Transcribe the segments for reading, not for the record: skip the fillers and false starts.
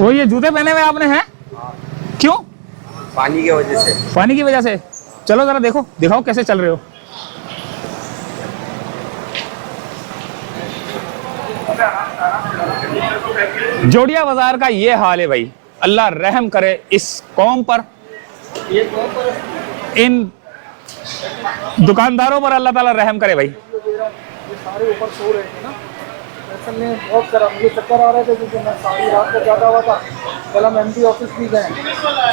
वो ये जूते पहने हुए आपने हैं क्यों? पानी की वजह से। पानी की वजह से? चलो जरा देखो, दिखाओ कैसे चल रहे हो। जोड़िया बाजार का ये हाल है भाई। अल्लाह रहम करे इस कौम पर, इन दुकानदारों पर अल्लाह ताला रहम करे भाई। ये सारे ऊपर सो रहे थे ना, असल में बहुत खराब, मुझे चक्कर आ रहे थे क्योंकि मैं सारी रात को ज़्यादा हुआ था। कल हम एमडी ऑफिस भी गए,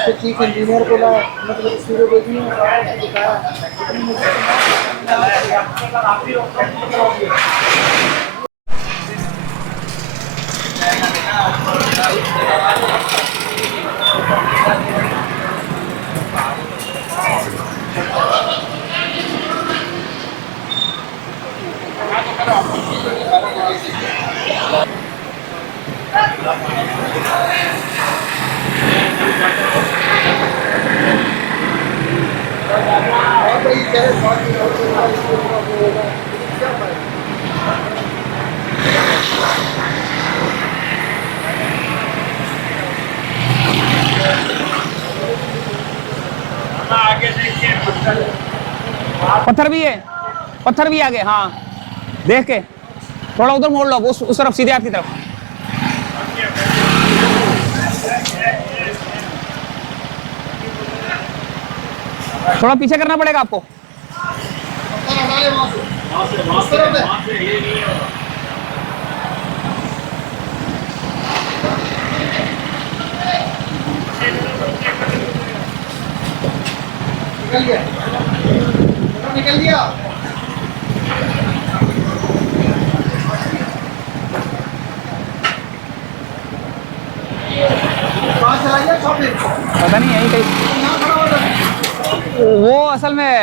तो चीफ इंजीनियर को लाए, मतलब तस्वीरें देखी हैं, सारा कुछ दिखाया, लेकिन मुझे पत्थर भी है, पत्थर भी आगे। हाँ देख के थोड़ा उधर मोड़ लो, उस तरफ, सीधे हाथ की तरफ। थोड़ा पीछे करना पड़ेगा आपको। निकल गया, निकल गया। कहाँ चला गया? पता नहीं, यही कहीं। वो असल में